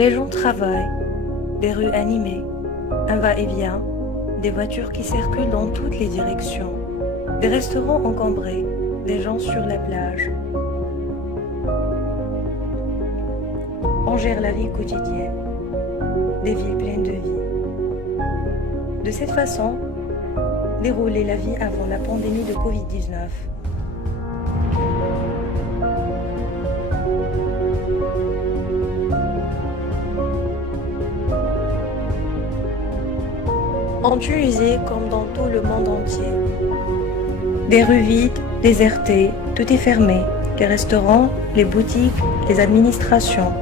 Les gens travaillent, des rues animées, un va-et-vient, des voitures qui circulent dans toutes les directions, des restaurants encombrés, des gens sur la plage. On gère la vie quotidienne, des villes pleines de vie. De cette façon, déroulait la vie avant la pandémie de Covid-19. En Tunisie, comme dans tout le monde entier, des rues vides, désertées, tout est fermé, les restaurants, les boutiques, les administrations.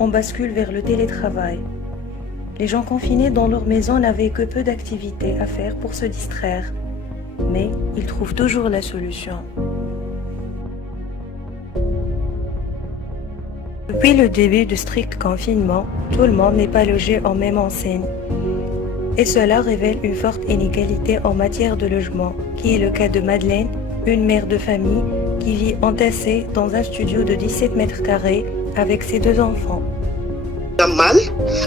On bascule vers le télétravail. Les gens confinés dans leur maison n'avaient que peu d'activités à faire pour se distraire, mais ils trouvent toujours la solution. Depuis le début du strict confinement, tout le monde n'est pas logé en même enseigne. Et cela révèle une forte inégalité en matière de logement, qui est le cas de Madeleine, une mère de famille qui vit entassée dans un studio de 17 mètres carrés avec ses 2 enfants. Mal,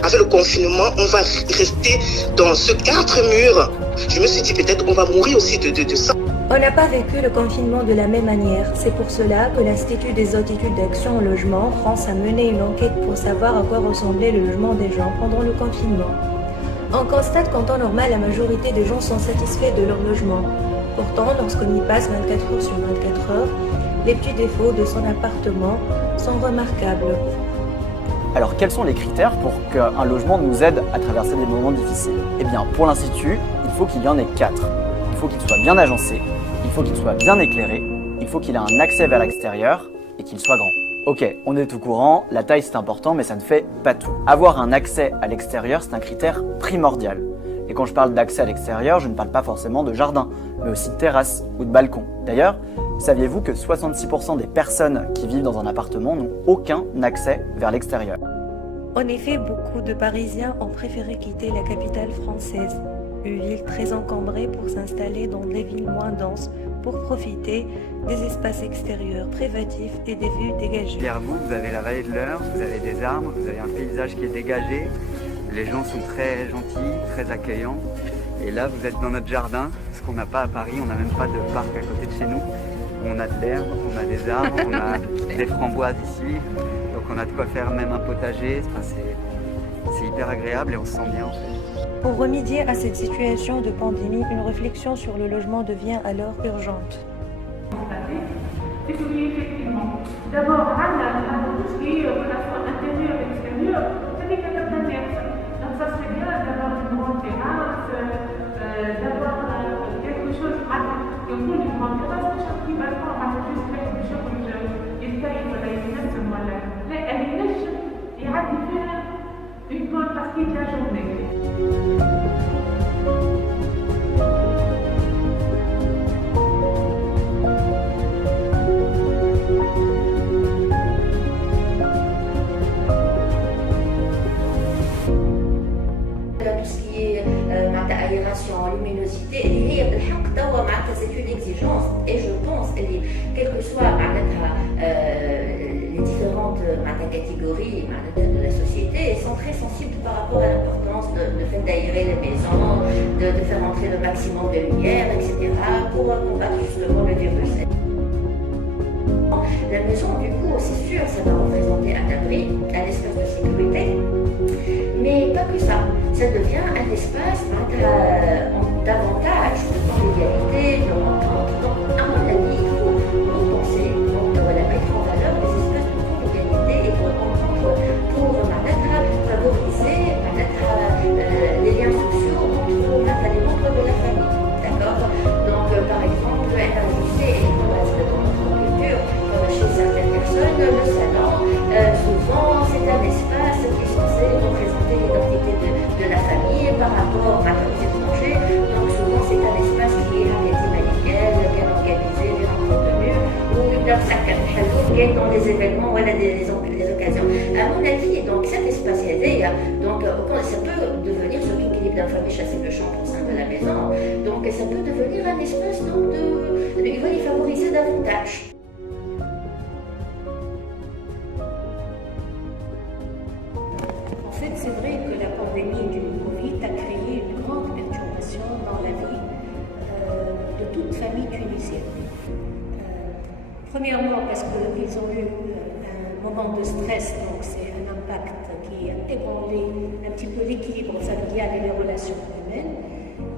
avec le confinement, on va rester dans ce 4 murs. Je me suis dit peut-être qu'on va mourir aussi de ça. On n'a pas vécu le confinement de la même manière. C'est pour cela que l'Institut des hautes études d'action au logement France a mené une enquête pour savoir à quoi ressemblait le logement des gens pendant le confinement. On constate qu'en temps normal, la majorité des gens sont satisfaits de leur logement. Pourtant, lorsqu'on y passe 24 heures sur 24 heures, les petits défauts de son appartement sont remarquables. Alors quels sont les critères pour qu'un logement nous aide à traverser des moments difficiles? Eh bien pour l'Institut, il faut qu'il y en ait 4. Il faut qu'il soit bien agencé, il faut qu'il soit bien éclairé, il faut qu'il ait un accès vers l'extérieur et qu'il soit grand. Ok, on est au courant, la taille c'est important mais ça ne fait pas tout. Avoir un accès à l'extérieur c'est un critère primordial. Et quand je parle d'accès à l'extérieur, je ne parle pas forcément de jardin, mais aussi de terrasse ou de balcon. D'ailleurs, saviez-vous que 66% des personnes qui vivent dans un appartement n'ont aucun accès vers l'extérieur? En effet, beaucoup de Parisiens ont préféré quitter la capitale française, une ville très encombrée pour s'installer dans des villes moins denses, pour profiter des espaces extérieurs privatifs et des vues dégagées. Derrière vous, vous avez la vallée de l'Eure, vous avez des arbres, vous avez un paysage qui est dégagé. Les gens sont très gentils, très accueillants. Et là, vous êtes dans notre jardin, ce qu'on n'a pas à Paris, on n'a même pas de parc à côté de chez nous. On a de l'herbe, on a des arbres, on a des framboises ici. Donc on a de quoi faire même un potager. Enfin, c'est hyper agréable et on se sent bien en fait. Pour remédier à cette situation de pandémie, une réflexion sur le logement devient alors urgente. D'abord, tout ce qui est relation intérieure et extérieure, c'est des capacités. Donc ça serait bien d'avoir une grande terrasse, d'avoir quelque chose يكون المنطقة تشكل بالكون على جزء من شغل ينتهي ولا ينسم ولا لا اللي نجم يعدي فيها une bonne partie de la journée. aération, luminosité, c'est une exigence et je pense que quelles que soient les différentes catégories de la société sont très sensibles par rapport à l'importance de faire d'aérer les maisons, de faire entrer le maximum de lumière, etc. pour combattre justement le virus. La maison, du coup, c'est sûr, ça va représenter un abri, un espace de sécurité, mais pas que ça. Ça devient un espace davantage de convivialité, de rencontre. Donc, à mon avis, il faut repenser, mettre en valeur les espaces de convivialité et de rencontre pour favoriser les liens sociaux entre les membres de la famille. D'accord? Donc, par exemple, un lycée est dans notre culture, chez certaines personnes, le salon, souvent, c'est un espace qui est censé représenter l'identité de la famille, l'occasion. À mon avis, donc cet espace aidé, donc ça peut devenir, surtout qu'il est d'un famille chassé de chambre au sein de la maison, donc ça peut devenir un espace donc il va y favoriser davantage. En fait, c'est vrai que la pandémie du Covid a créé une grande perturbation dans la vie de toute famille tunisienne. Premièrement, parce qu'ils ont eu un moment de stress, donc c'est un impact qui a ébranlé un petit peu l'équilibre familial et les relations humaines.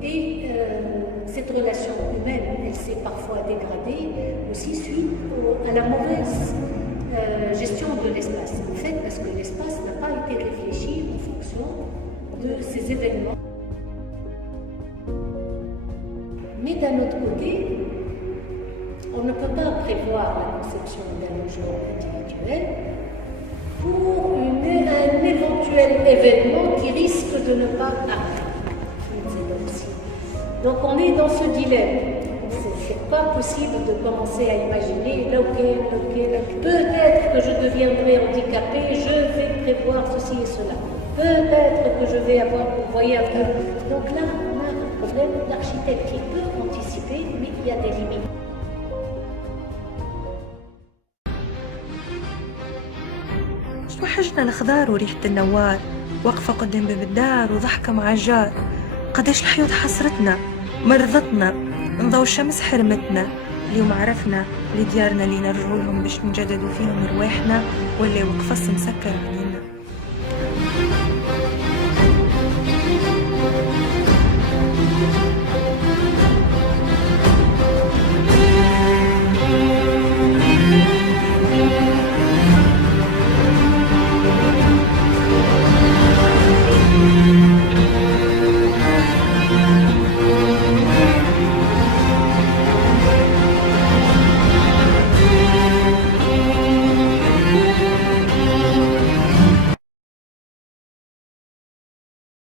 Et cette relation humaine, elle s'est parfois dégradée aussi suite à la mauvaise gestion de l'espace. En fait, parce que l'espace n'a pas été réfléchi en fonction de ces événements. Mais d'un autre côté, on ne peut pas prévoir la conception d'un logement individuel pour un éventuel événement qui risque de ne pas arriver. Donc on est dans ce dilemme. C'est pas possible de commencer à imaginer peut-être que je deviendrai handicapé, je vais prévoir ceci et cela. Peut-être que je vais avoir, vous voyez un peu. Donc là, on a un problème d'architecte qui peut anticiper, mais il y a des limites. وحشنا الخضار وريحة النوار، وقفة قدام باب الدار وضحكة مع الجار. قداش الحياة حسرتنا مرضتنا، نضوء الشمس حرمتنا. اليوم عرفنا لديارنا اللي نرجعوا لهم باش نجددوا فيهم رواحنا، ولا وقفص مسكر علينا.